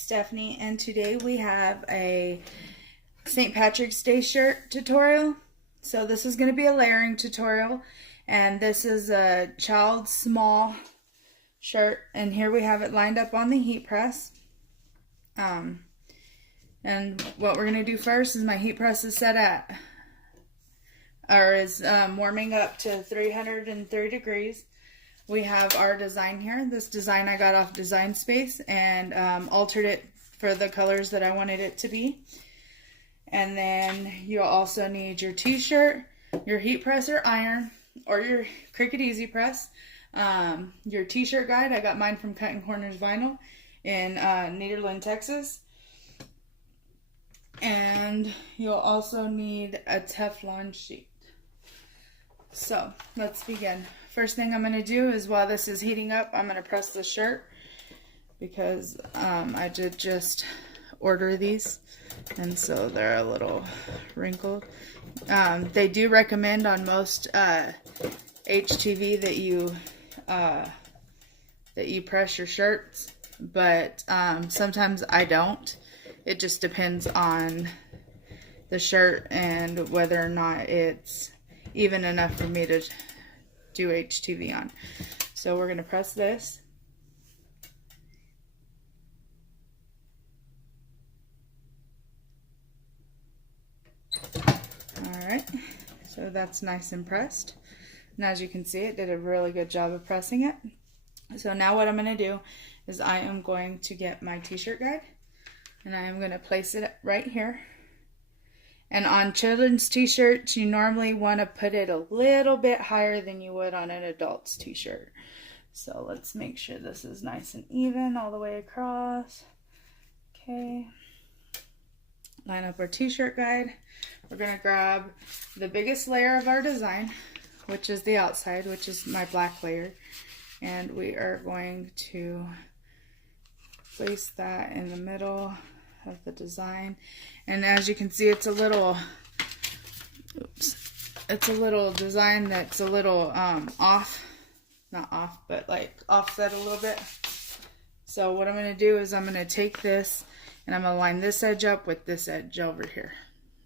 it's Stephanie, and today we have a St. Patrick's Day shirt tutorial. So this is going to be a layering tutorial, and this is a child's small shirt, and here we have it lined up on the heat press. And what we're going to do first is my heat press is set at, or is warming up to 330 degrees. We have our design here. This design I got off Design Space and altered it for the colors that I wanted it to be. And then you'll also need your t-shirt, your heat press or iron, or your Cricut Easy Press, your t-shirt guide. I got mine from Cutting Corners Vinyl in Nederland, Texas. And you'll also need a Teflon sheet. So let's begin. First thing I'm going to do is, while this is heating up, I'm going to press the shirt, because I did just order these, and so they're a little wrinkled. They do recommend on most HTV that you press your shirts, but sometimes I don't. It just depends on the shirt and whether or not it's even enough for me to do HTV on. So we're going to press this. Alright, so that's nice and pressed. And as you can see, it did a really good job of pressing it. So now what I'm going to do is I am going to get my t-shirt guide, and I am going to place it right here. And on children's t-shirts, you normally want to put it a little bit higher than you would on an adult's t-shirt. So let's make sure this is nice and even all the way across. Okay. Line up our t-shirt guide. We're going to grab the biggest layer of our design, which is the outside, which is my black layer. And we are going to place that in the middle of the design. And as you can see, it's a little design that's a little off, not off, but like offset a little bit. So what I'm going to do is I'm going to take this and I'm going to line this edge up with this edge over here,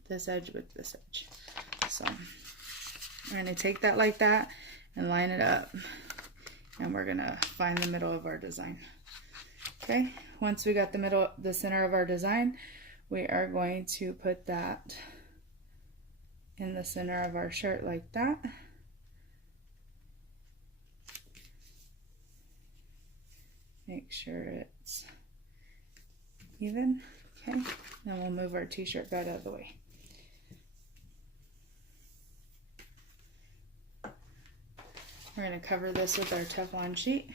this edge with this edge. So I'm going to take that like that and line it up, and we're going to find the middle of our design. Okay, once we got the center of our design, we are going to put that in the center of our shirt like that. Make sure it's even. Okay, then we'll move our t-shirt guide out of the way. We're going to cover this with our Teflon sheet.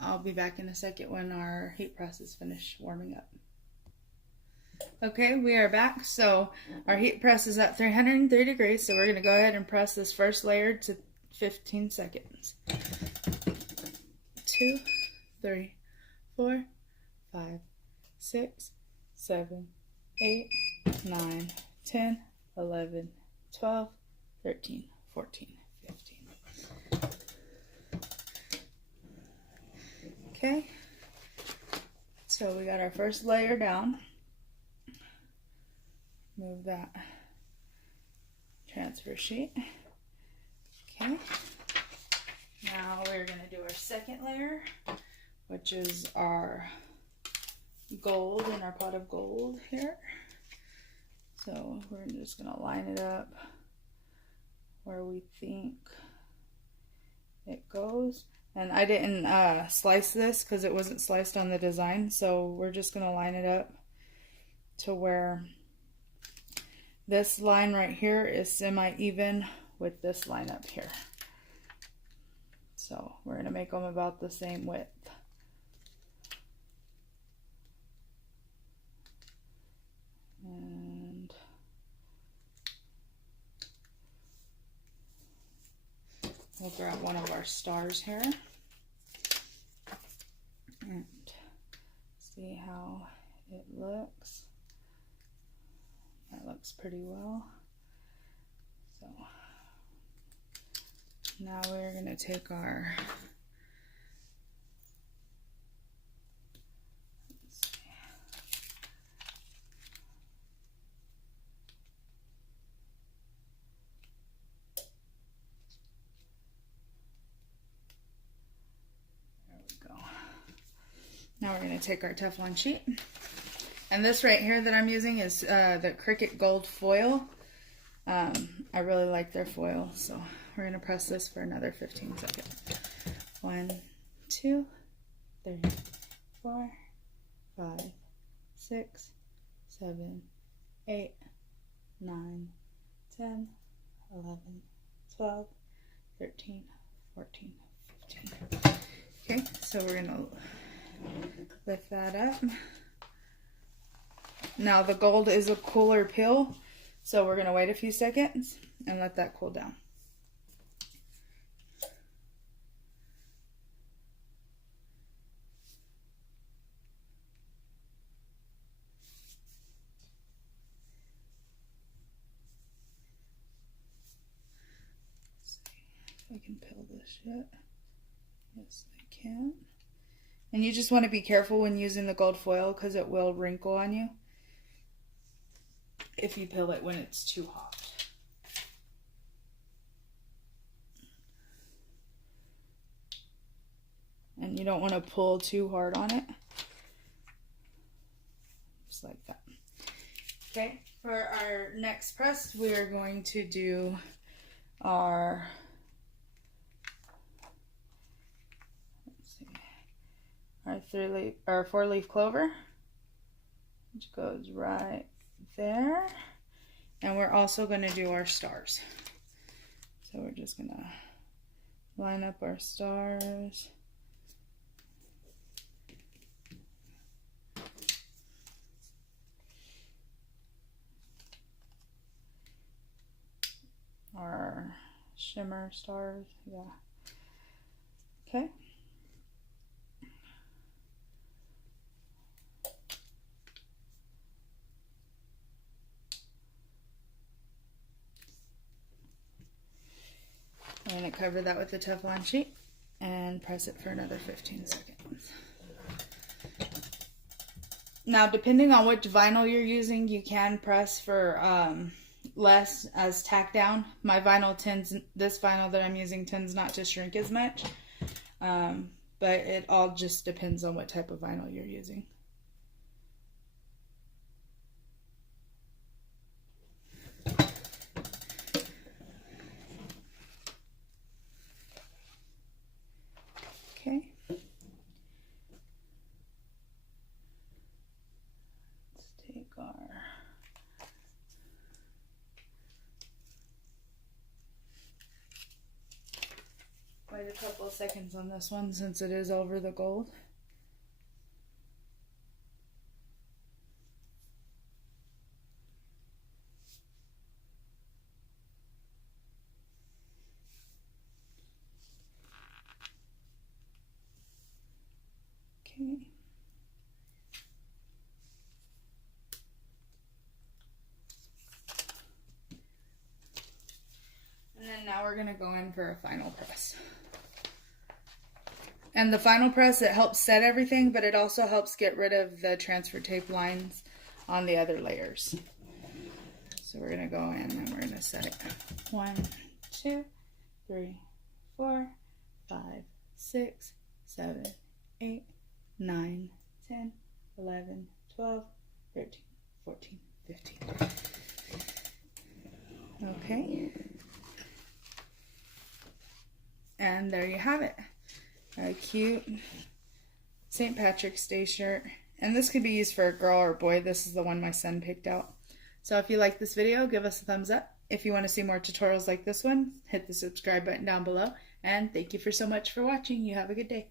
I'll be back in a second when our heat press is finished warming up. Okay, we are back. So our heat press is at 330 degrees, so we're going to go ahead and press this first layer to 15 seconds. 2, 3, 4, 5, 6, 7, 8, 9, 10, 11, 12, 13, 14, 15. Okay, so we got our first layer down. Move that transfer sheet. Okay, now we're going to do our second layer, which is our gold in our pot of gold here. So we're just going to line it up where we think it goes. And I didn't slice this because it wasn't sliced on the design, so we're just going to line it up to where this line right here is semi-even with this line up here. So we're going to make them about the same width. And we'll grab one of our stars here and see how it looks. looks pretty well. So now we're going to take our, now we're going to take our Teflon sheet, and this right here that I'm using is the Cricut Gold foil. I really like their foil, so we're going to press this for another 15 seconds. 1, 2, 3, 4, 5, 6, 7, 8, 9, 10, 11, 12, 13, 14, 15. Okay, so we're going to lift that up. Now the gold is a cooler peel, so we're going to wait a few seconds and let that cool down. Let's see if I can peel this yet. Yes, I can. And you just want to be careful when using the gold foil because it will wrinkle on you if you peel it when it's too hot. And you don't want to pull too hard on it. Just like that. Okay, for our next press, we are going to do our our 4-leaf clover, which goes right there, and we're also going to do our stars. So we're just going to line up our stars. Our shimmer stars, yeah. Okay. I'm going to cover that with the Teflon sheet and press it for another 15 seconds. Now, depending on which vinyl you're using, you can press for less as tack down. My vinyl this vinyl that I'm using tends not to shrink as much, but it all just depends on what type of vinyl you're using. Okay. Let's take our wait a couple of seconds on this one since it is over the gold. Okay. And then now we're going to go in for a final press. And the final press, it helps set everything, but it also helps get rid of the transfer tape lines on the other layers. So we're going to go in and we're going to set it. 1, 2, 3, 4, 5, 6, 7, 8, 9, 10, 11, 12, 13, 14, 15. Okay. And there you have it. A cute St. Patrick's Day shirt. And this could be used for a girl or a boy. This is the one my son picked out. So if you like this video, give us a thumbs up. If you want to see more tutorials like this one, hit the subscribe button down below. And thank you so much for watching. You have a good day.